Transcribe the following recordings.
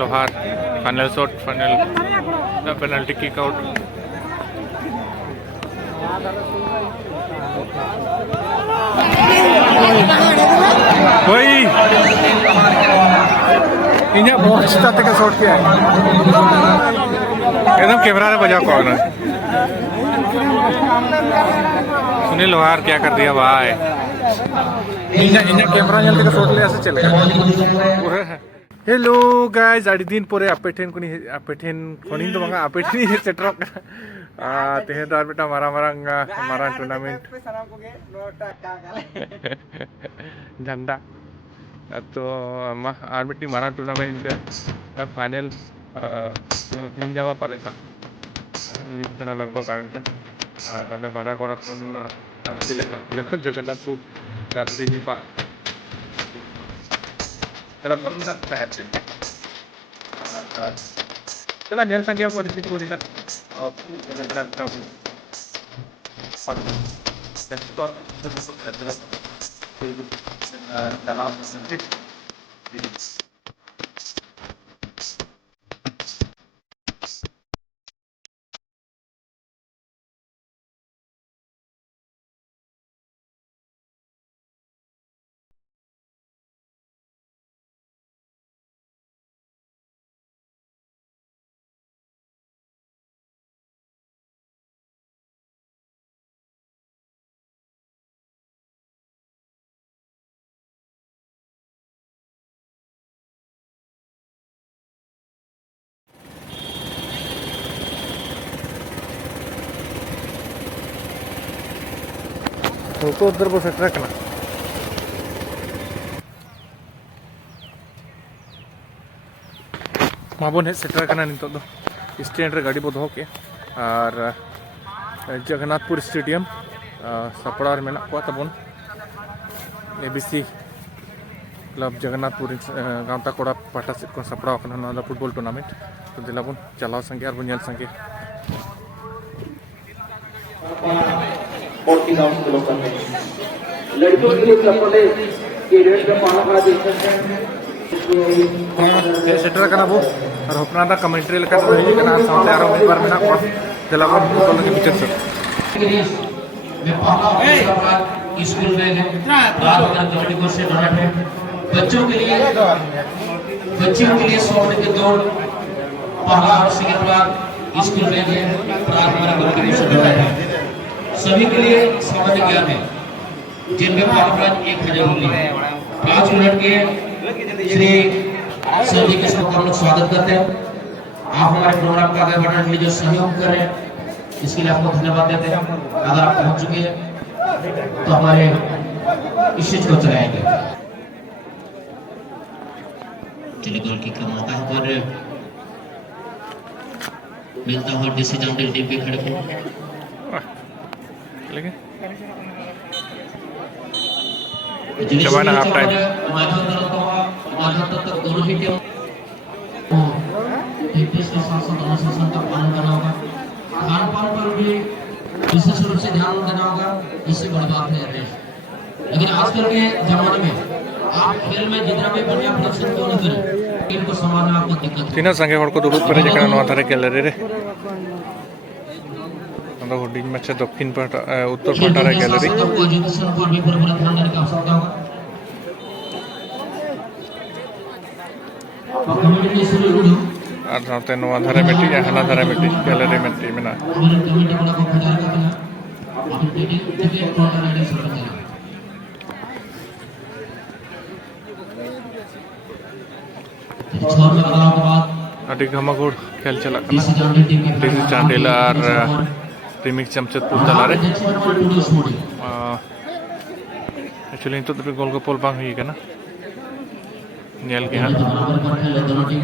लोहार final shot final penalty kick out वही इन्हें बहुत अच्छा तक शॉट किया है एकदम कैमरा ने बजा कौन है सुनील लोहार क्या कर दिया भाई इन्हें कैमरा जल्दी का शॉट ले ऐसे चलेगा हेलो गाइस आड़ी दिन पोरे आपेठेन खोनी तो बंगा आपेठेन सेटरक तेहे तो बेटा मारा टूर्नामेंट झंडा तो आर बेटी मारा टूर्नामेंट फाइनल हम जावा पारे था लगभग बारा करा जगन्नाथपुर दार्जिलिंग पा चला नेल संख्या परिस्थिति को दिखा तो उधर बस ट्रक ना माबन हे सेटर करना नितो दो स्टैंड रे गाड़ी बो दो के और जगन्नाथपुर स्टेडियम सपड़ा रे मेना को तबन एबीसी क्लब जगन्नाथपुर गांवता कोड़ा पाटा से को सपड़ा करना फुटबॉल टूर्नामेंट तो दिलाबन चलाव संगे और बुनियाल संगे लड़कियों के लिए कपड़े के रेट का पाना पड़ा देते हैं सेटर करना वो और अपना दा कमेंट्री लेकर तो ही करना सामने आ रहा हूं एक बार में ना और दिलाबन फुटबॉल के पिक्चर से मैं पहला स्कूल में रात का कबड्डी कोर्स से डोनेट है बच्चों के लिए 100 मीटर की दौड़ पहला और सेकंड बार स्कूल में है प्रार्थना कबड्डी से डोनेट है सभी के लिए सामान्य ज्ञान है जिनमें प्राइज 1000 रुपये 5 मिनट के श्री सभी के साथ हम लोग स्वागत करते हैं आप हमारे प्रोग्राम का आगे बढ़ाने के लिए जो सहयोग कर रहे हैं इसके लिए आपको धन्यवाद देते हैं अगर आप पहुंच चुके हैं तो हमारे इस चीज को चलाएंगे चलिए गोल की मौका है पर मिलता हुआ डिसीजन टीम पे खड़े हैं लेकिन जमाना हाफ टाइम माझा तक दोनों ही टीम फिटनेस के साथ साथ अनुशासन का पालन करना होगा खान पान पर भी विशेष रूप से ध्यान देना होगा इससे बड़ी बात नहीं है लेकिन आजकल के जमाने में आप खेल में जितना भी बढ़िया प्रदर्शन क्यों नहीं करें टीम को संभालना आपको दिक्कत तीन संगे हड़ को दुरुस्त पर जकरा नवा थारे गैलरी रे हुडिंग में दक्षिण उत्तर पाटा रे गैलरी एजुकेशन पर भी पूरा ध्यान देने की आवश्यकता होगा कम्युनिटी से जुड़ो और साथे नवा धारे मेटी या हना धारे मेटी गैलरी मेटी मेना कम्युनिटी को खजार का बिना आप टिकट काउंटर रेडी से करते हैं छोड़ में बताओ के बाद अडी घमागुड़ खेल चला करना डीसी चांडिल और रिमिक्स जमशेदपुर तलारे एक्चुअली तो गोल गोल बांग हुई है ना नेल के हां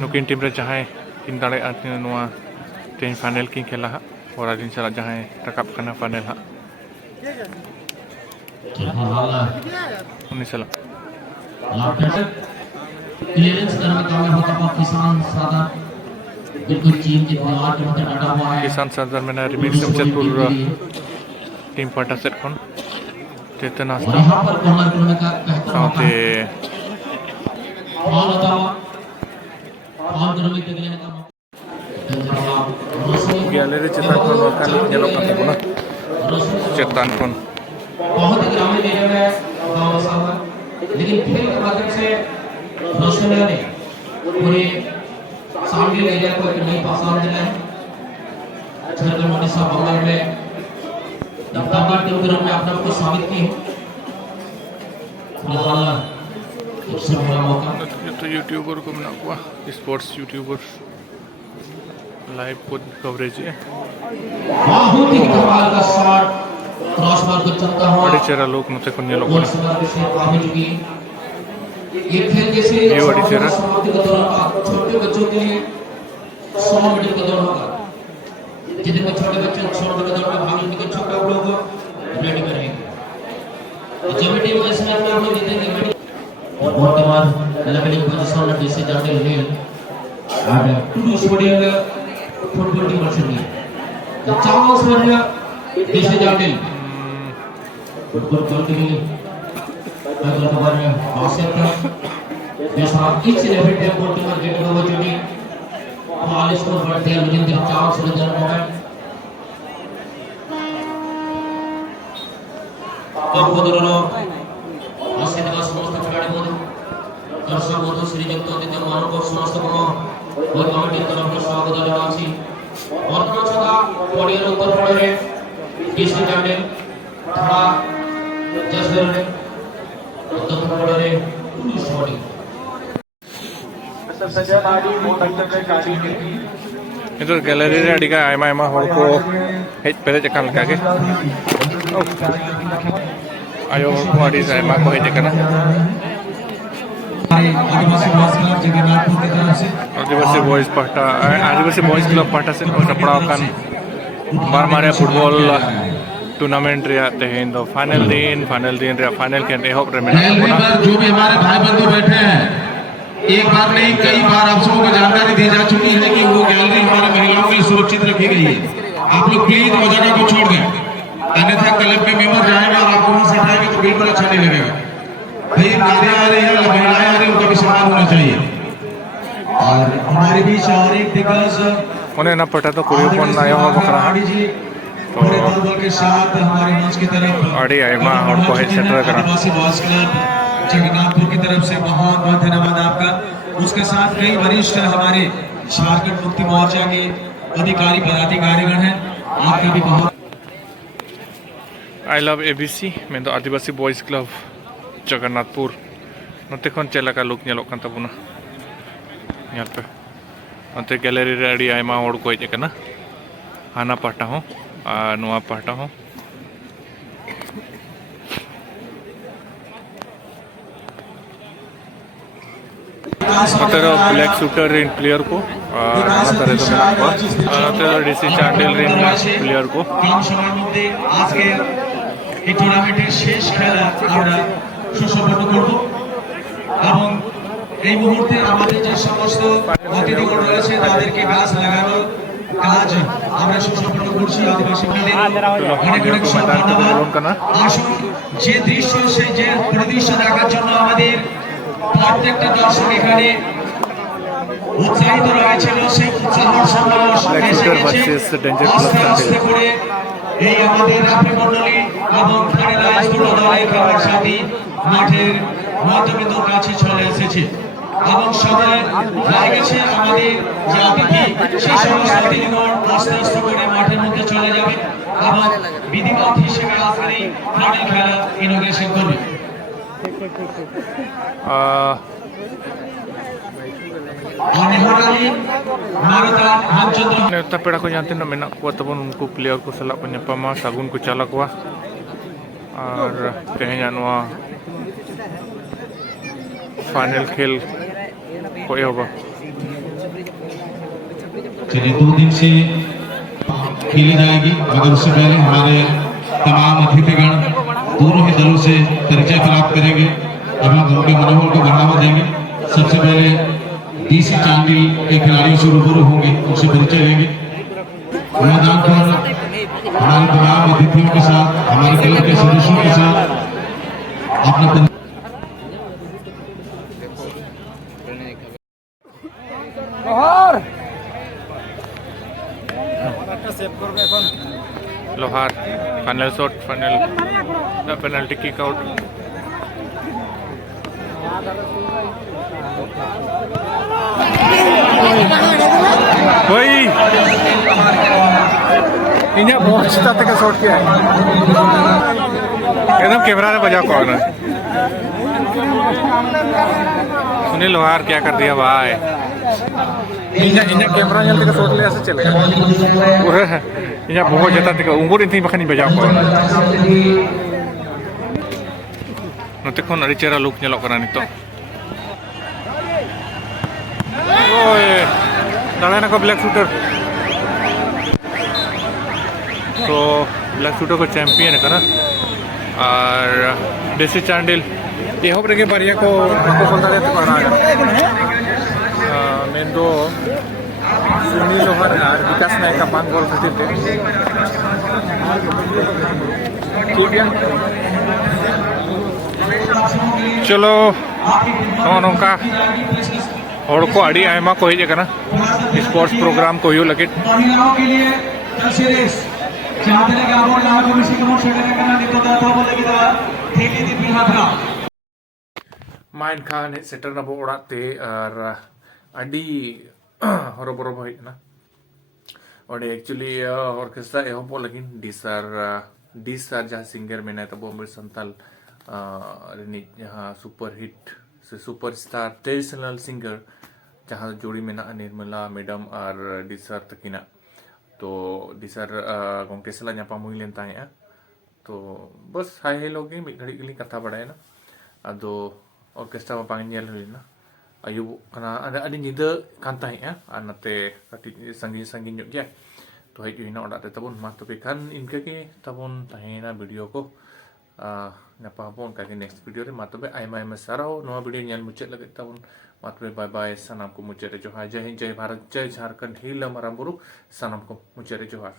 नुकिन टीम रे जहां किन दाड़े नवा टेन फाइनल की खेला हा और दिन चला जहां टकअप करना फाइनल हा उन्नीस चला क्लियरेंस करने का में होता है किसान सादा बिल्कुल चीन के दीवार के ऊपर डटा हुआ है किसान सादर में रिमिक्स जमशेदपुर टीम पाटा सेट कोन चेतन आस्था यहां पर कॉर्नर करने का साथे बॉल बताओ बॉल गैलरी चेतान खन नोकान ñelok kan tabuna चेतान खन बहुत ही ग्रामीण एरिया में गांव बसा हुआ है, लेकिन खेल के माध्यम से रोशनिया ने पूरे सांगली एरिया को एक नई पहचान दिलाई है। झारखंड उड़ीसा बंगाल में दबदबा टीम के रूप में अपने आप को साबित की है। फिलहाल सबसे बड़ा मौका तो यूट्यूबर को बना हुआ स्पोर्ट्स यूट्यूबर लाइव को कवरेज है बहुत ही कमाल का शॉट क्रॉस बार को चलता हुआ बड़े चेहरा लोग नते को ñelok गोल समाप्ति से आगे चुकी है। ये खेल जैसे ये बड़ी चेहरा समाप्ति का दौरान छोटे बच्चों के लिए 100 मीटर का दौड़ होगा, जितने छोटे बच्चे 100 मीटर का दौड़ में भाग लेने के इच्छुक हैं, लोग रेडी करेंगे। जब टीम के साथ में हम जीतेंगे और वर्तमान लेवलिंग पोजीशन में जैसे जाते हैं और to sporting football team versus the chance for जैसे जाते फुटबॉल टीम के लिए अगले बार में आवश्यक है जैसा each and every time goal team getting opportunity all score but they are losing their chance with their moment কর্মদরনো আসে দেওয়া সমস্ত খেলাড়ি বন্ধু দর্শক বন্ধু শ্রীযুক্ত অতিথি মানব সমস্ত কোনো ওই কমিটির তরফে স্বাগত জানাচ্ছি। বর্তমান সদা পড়িয়ার উত্তর পড়ে ডিস্ট্রিক্ট চ্যাম্পিয়ন থানা জসবেরে উত্তর পড়ে পুলিশ বডি itu galeri रे अडिगा आयमा आयमा हर को hedge Perez akan leka ge ayo hor ko adi Aima को हेज kana आदिवासी बॉयज पाटा आदिवासी बॉयज क्लब पाटा से सपड़ा kan बारमारिया फुटबॉल टूर्नामेंट रे तेहेन दो फाइनल दिन रे फाइनल के एहब रे मेना जो भी हमारे भाई बंधु बैठे हैं एक बार नहीं कई बार आप सबको जानकारी दी जा चुकी है कि वो गैलरी हमारे महिलाओं के लिए सुरक्षित रखी गई है। आप लोग प्लीज वो जगह को छोड़ दें, अन्यथा क्लब के मेंबर जाएंगे और आपको वहां से हटाएंगे तो बिल्कुल अच्छा नहीं लगेगा। भाई नारियां आ रही है, महिलाएं आ रही है, उनका भी सम्मान होना चाहिए। और हमारे बीच और एक दिग्गज उन्हें ना पता तो कोई कौन आया हो बकरा तो दल के साथ हमारे मंच की तरफ अड़ी आयमा और को हेड सेटर करा जगन्नाथपुर की तरफ से बहुत बहुत धन्यवाद आपका। उसके साथ कई वरिष्ठ हमारे झारखंड मुक्ति मोर्चा के अधिकारी पदाधिकारीगण हैं, आपका भी बहुत आई लव एबीसी मैं तो आदिवासी बॉयज क्लब जगन्नाथपुर नते खन चेला का लुक ñelok kan tabuna यहाँ पे अंते गैलरी रे अड़ी आयमा हर को हेज kana हाना पाटा हो नुआ पाटा हो ब्लैक शूटर इन प्लेयर को ডিসি চান্ডেল রিন প্লেয়ার को কম সময়ের মধ্যে আজকে এই টুর্নামেন্টের শেষ খেলা আমরা সুসম্পন্ন করব এবং এই মুহূর্তে আমাদের যে সমস্ত অতিথিগণ রয়েছে তাদেরকে গাছ লাগানোর কাজ আমরা সুসম্পন্ন করছি। আদিবাসী মিলে অনেক অনেক ধন্যবাদ। আসুন যে দৃশ্য সেই যে পরিদৃশ্য দেখার জন্য আমাদের প্রত্যেকটা দর্শক এখানে উৎসাহিত রয়েছিল, সেই উৎসাহের সময় আস্তে আস্তে করে এই আমাদের রাফি মন্ডলী এবং ফাইনালাইজ দুটো দলের খেলার সাথী মাঠের মধ্যবিন্দুর কাছে চলে এসেছে এবং সবাই লাগেছে আমাদের যে অতিথি সেই সমস্ত অতিথিগণ আস্তে আস্তে করে মাঠের মধ্যে চলে যাবে এবং বিধিবদ্ধ হিসেবে আজকের এই ফাইনাল খেলা ইনোগ্রেশন করবে। नेता पेड़ा को जानते ना मेना को तबन उनको प्लेयर को सलाह पन्यापमा सागुन को चालक हुआ और तेहnya नवा फाइनल खेल को होगा। चलिए 2 दिन से खेली जाएगी, मगर उससे पहले हमारे तमाम अतिथिगण दोनों ही दलों से परिचय प्राप्त करेंगे एवं उनके मनोबल को बढ़ावा देंगे। सबसे पहले डीसी चांडिल के खिलाड़ियों से रूबरू होंगे, उनसे परिचय लेंगे। मैदान पर हमारे तमाम अतिथियों के साथ हमारे क्लब के सदस्यों के साथ अपने लोहार final shot final penalty kick out वही इन्हें बहुत अच्छा तक शॉट किया है एकदम कैमरा ने बजा कौन है सुनील लोहार क्या कर दिया भाई इन्हें camera nyal teka shot le asa chale pura inya बहुत jata teka ungur inti bakhan bajao ko note kon ari chera look nyalok kana nito oy dalana ko black shooter तो ब्लैक शूटर को champion है ना और देसी चांडिल ये हो रहे बारिया को बोलता रहते पड़ा मेन दो सुनील लोहार और विकास नायक का 5 गोल खातिर थे ठीक है चलो नौका और को अड़ी आयमा को ही जगह ना स्पोर्ट्स प्रोग्राम को यूँ लगे महिलाओं के लिए जादले गाबों लाभ मिशी कमों शेडने करना नितोदा तो बोले कि दा थेली दी बिहाफना माइन खान सेटर ना बोड़ा ते और अड़ी हरो बरो भाई ना और एक्चुअली ऑर्केस्ट्रा एहो पो लगिन डिसर जहाँ सिंगर में ना तो बॉम्बे संताल रिनी जहाँ सुपर हिट से सुपर स्टार ट्रेडिशनल सिंगर जहाँ जोड़ी में ना निर्मला मैडम और डिसर तकिना तो डिसर गोंके सला nyapam हुई लेन ताया तो बस हाय हेलो के मिड घड़ी के लिए कथा बढ़ाए ना अदो ऑर्केस्ट्रा में पांगल हुई ना अयुब कना ada nyida kantai ya anate kati sangi sangi nyok ya to hai ina oda tabun ma to kan inka ke tabun tahena video ko napa pon ka next video re ma to ai mai masarao no video nyal muchet lagi tabun ma to bye bye sanam ko muchet jo ha jai hind jai bharat jai jharkhand hila maramburu sanam ko muchet jo har